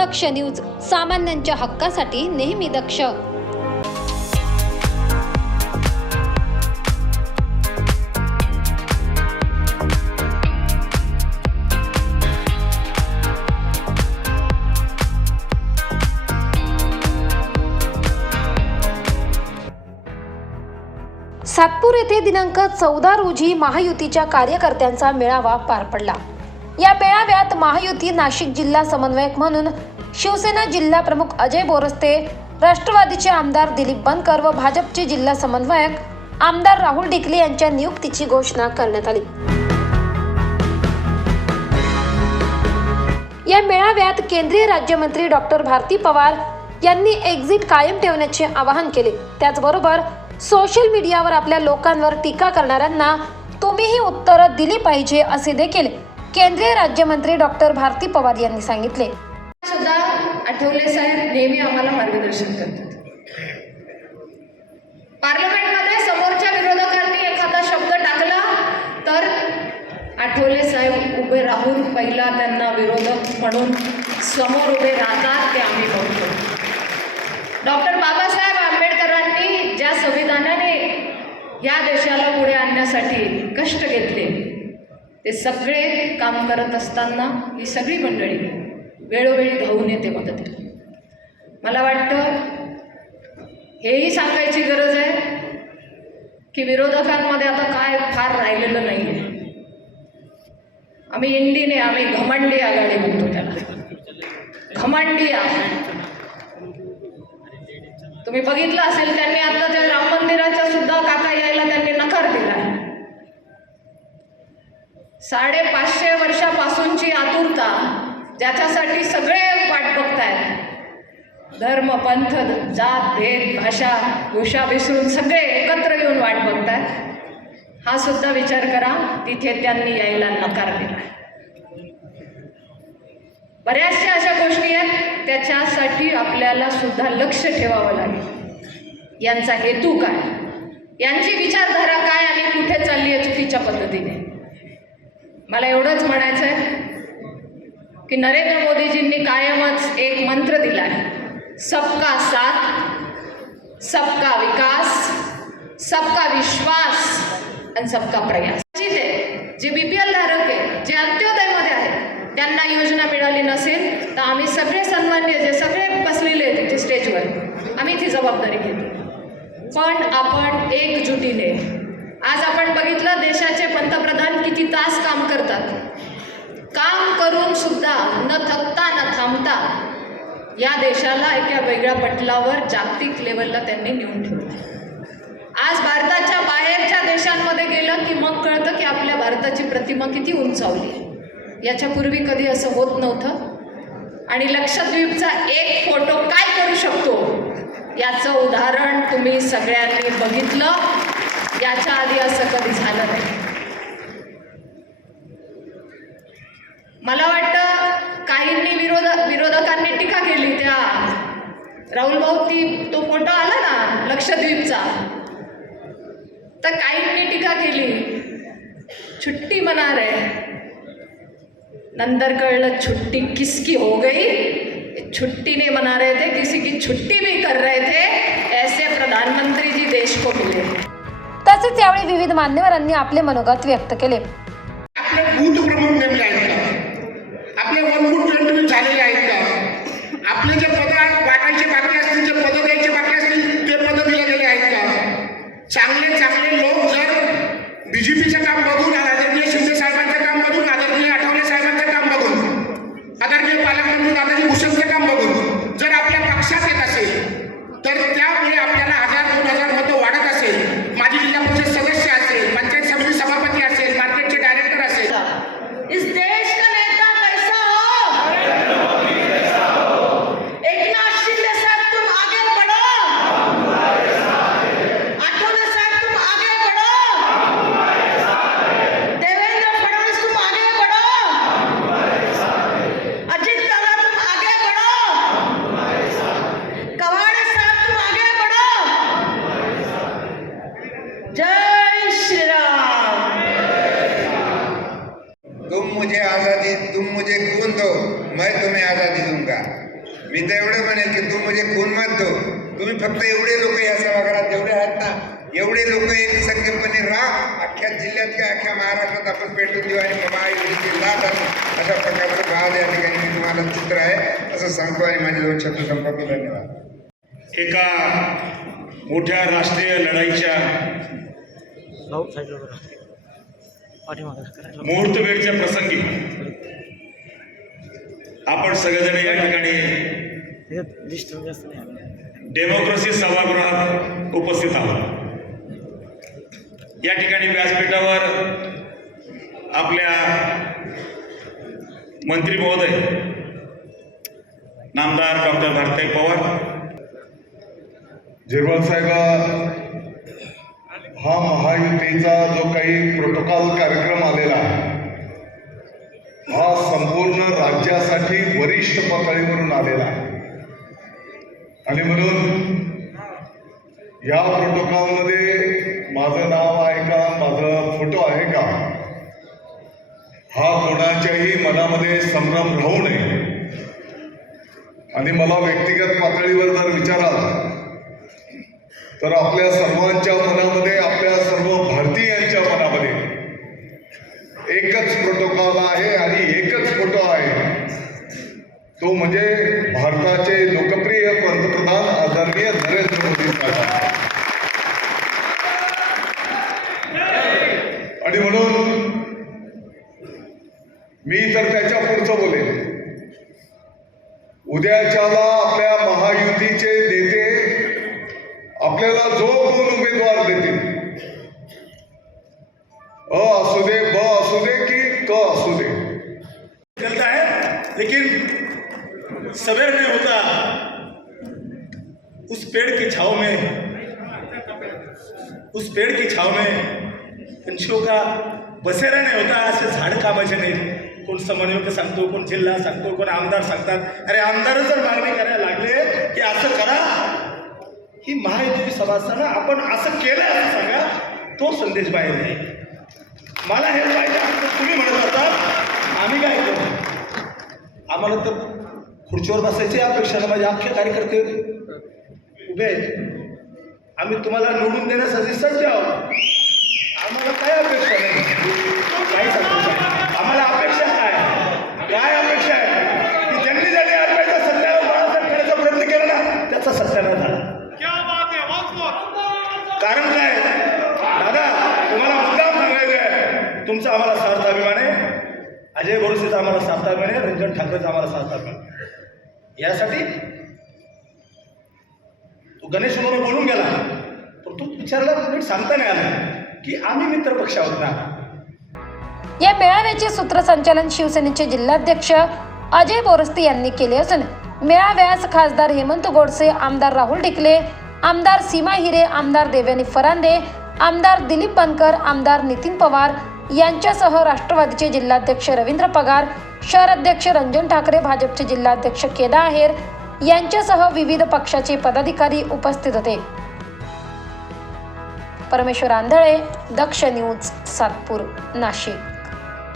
दक्ष news सामान्यांच्या हक्कासाठी नेहमी दक्ष. सातपूर येथे दिनांक चौदा रोजी महायुतीच्या कार्यकर्त्यांचा मेळावा पार पडला. या मेळाव्यात महायुती नाशिक जिल्हा समन्वयक म्हणून शिवसेना जिल्हा प्रमुख अजय बोरस्ते राष्ट्रवादीचे आमदार दिलीप बनकर व भाजपचे जिल्हा समन्वयक आमदार राहुल डिकले यांच्या नियुक्तीची घोषणा करण्यात आली. या मेळाव्यात केंद्रीय राज्यमंत्री डॉक्टर भारती पवार यांनी एक्झिट कायम ठेवण्याचे आवाहन केले. त्याचबरोबर सोशल मीडियावर आपल्या लोकांवर टीका करणाऱ्यांना तुम्हीही उत्तरं दिली पाहिजे असे देखील केंद्रीय राज्यमंत्री डॉक्टर भारती पवार यांनी सांगितले. सुद्धा आठवले साहेब नेहमी आम्हाला मार्गदर्शन करतात. पार्लमेंटमध्ये समोरच्या विरोधकांनी एखादा शब्द टाकला तर आठवले साहेब उभे राहून पहिला त्यांना विरोधक म्हणून समोर उभे राहतात ते आम्ही बघतो. डॉक्टर बाबासाहेब आंबेडकरांनी ज्या संविधानाने या देशाला पुढे आणण्यासाठी कष्ट घेतले ते सगळे काम करत असताना ही सगळी मंडळी वेळोवेळी धावून येते मदतीला. मला वाटतं हेही सांगायची गरज आहे की विरोधकांमध्ये आता काय फार राहिलेलं नाही आहे आम्ही इंडीने आम्ही घमंडी आघाडी म्हणतो त्याला. घमंडी तुम्ही बघितलं असेल त्यांनी आता त्या राम मंदिराच्या सुद्धा काका यायला त्यांनी नकार दिला साडेपाचशे वर्षापासूनची आतुरता ज्याच्यासाठी सगळे वाट बघतायत. धर्म पंथ जात भेद भाषा भूषा विसरून सगळे एकत्र येऊन वाट बघतायत. हा सुद्धा विचार करा तिथे त्यांनी यायला नकार दिला. बऱ्याचशा अशा गोष्टी आहेत त्याच्यासाठी आपल्याला सुद्धा लक्ष ठेवावं लागेल. यांचा हेतू काय? यांची विचारधारा काय आणि कुठे चालली आहे चुकीच्या पद्धतीने? मला एवढंच म्हणायचं आहे की नरेंद्र मोदीजींनी कायमच एक मंत्र दिला आहे. सबका साथ सबका विकास सबका विश्वास आणि सबका प्रयास. जिथे जे बी पी एल धारक आहे जे अंत्योदयमध्ये आहेत त्यांना योजना मिळाली नसेल तर आम्ही सगळे सन्मान्य जे सगळे बसलेले आहेत तिथे स्टेजवर आम्ही ती जबाबदारी घेतो. पण आपण एकजुटीने आज आपण बघितलं देशाचे पंतप्रधान किती तास काम करतात. काम करून सुद्धा न थकता न थांबता या देशाला एका वेगळ्या पटलावर जागतिक लेवलला त्यांनी नेऊन ठेवलं. आज भारताच्या बाहेरच्या देशांमध्ये गेलं की मग कळतं की आपल्या भारताची प्रतिमा किती उंचावली आहे. याच्यापूर्वी कधी असं होत नव्हतं. आणि लक्षद्वीपचा एक फोटो काय करू शकतो? याचं उदाहरण तुम्ही सगळ्यांनी बघितलं. याच्या आधी असं कधी झालं नाही. मला वाटतं काहींनी विरोध विरोधकांनी टीका केली त्या. राहुल भाऊ ती तो फोटो आला ना लक्षद्वीपचा तर काहींनी टीका केली. छुट्टी मना रहे नंतर कळलं छुट्टी किसकी हो गई? छुट्टी नहीं मना रहे थे किसी की छुट्टी भी कर रहे थे ऐसे प्रधानमंत्री जी देश को मिले. तसेच यावेळी विविध मान्यवरांनी आपले मनोगत व्यक्त केले. आपले बूथ प्रमुख नेमले आहेत का आपले वन बूथ ट्वेंटी झालेले आहेत का आपले जे पद वाटायचे बाकी असतील जे पदं द्यायचे बाकी असतील ते पदं दिले गेले आहेत का चांगले चांगले लोक जर बीजेपीचं काम बघून आदरणीय शिंदे तुम मुझे खून दो मैं तुम्ही आझादी दूंगा। मी तर एवढं म्हणेन की तुम मुझे खून मत दो। तुम्ही फक्त एवढे लोक या सभागृहात जेवढे आहेत ना एवढे लोक एक संख्यपणे राहा. अख्ख्या जिल्ह्यात काय अख्ख्या महाराष्ट्रात आपण पेटून देऊ आणि महायुतीची लाट अशा प्रकारचं भाग या ठिकाणी मी तुम्हाला चित्र आहे. असं सांगतो आणि माझे दोन शब्द संपवतो. धन्यवाद. एका मोठ्या राष्ट्रीय लढाईच्या मुहूर्तवेळच्या प्रसंगी आपण सगळेजण या ठिकाणी डेमोक्रेसी सभागृहात उपस्थित आहोत. या ठिकाणी व्यासपीठावर आपल्या मंत्री महोदय नामदार डॉक्टर भारताई पवार. झिरवळ साहेब हा महायुतीचा जो काही प्रोटोकॉल कार्यक्रम आलेला हा संपूर्ण राज्यास इष्ट पातळीवरून आलेला आहे. आणि म्हणून या प्रोटोकॉलमध्ये माझं नाव आहे का माझा फोटो आहे का हा कोणाच्याही मनामध्ये संभ्रम राहू नये. आणि मला व्यक्तिगत पातळीवर जर विचाराल तर आपल्या सर्वांच्या मनामध्ये आपल्या सर्व भारतीयांच्या मनामध्ये एकच प्रोटोकॉल आहे आणि एकच फोटो आहे. तो म्हणजे भारताचे लोकप्रिय पंतप्रधान आदरणीय नरेंद्र मोदी साहेब. छाव में उस पेड़ की छाव में पंछियों का बसेरा नाही होता असे झाड कामाचे नाही। कोण समन्वयक सांगतो कोण जिल्हा सांगतो कोण आमदार सांगतात अरे आमदार जर मागणी करायला लागले की असं करा ही महायुतीची सभा असताना आपण असं केलं असं सांगा तो संदेश बाहेर नाही मला हे पाहिजे तुम्ही म्हणत होता आम्ही काय करू? आम्हाला तर खुर्चीवर बसायची अपेक्षा माझे अख्खे कार्यकर्ते उभे आहेत. आम्ही तुम्हाला निवडून देण्यासाठी सज्ज आहोत. आम्हाला काय अपेक्षा नाही. आम्हाला अपेक्षा काय? काय अपेक्षा आहे? की ज्यांनी ज्यांनी आजपर्यंत सत्यावर बाळासाहेब करण्याचा प्रयत्न केला ना त्याचा सत्यानाश झाला. कारण काय? दादा तुम्हाला मुद्दाम सांगायचं आहे. तुमचा आम्हाला सार्थ अभिमान आहे. अजय भरोसेचा आम्हाला सार्थ अभिमान आहे. रंजन ठाकरेचा आम्हाला सार्थ अभिमान आहे. यासाठी गणेश म्हणून बोलून गेला. पण तू विचारला नीट सांगता नाही आला की आम्ही मित्र पक्ष आहोत ना? या मेळाव्याचे सूत्रसंचालन शिवसेनेचे जिल्हाध्यक्ष अजय बोरस्ते यांनी केले असून मेळाव्यास खासदार हेमंत गोडसे आमदार राहुल ढिकले आमदार सीमा हिरे आमदार देवयानी फरांदे आमदार दिलीप बनकर आमदार नितीन पवार यांच्यासह राष्ट्रवादीचे जिल्हाध्यक्ष रवींद्र पगार शहर अध्यक्ष रंजन ठाकरे भाजपचे जिल्हाध्यक्ष केदा आहेर यांच्यासह विविध पक्षाचे पदाधिकारी उपस्थित होते. परमेश्वर आंधळे दक्ष न्यूज सातपूर नाशिक.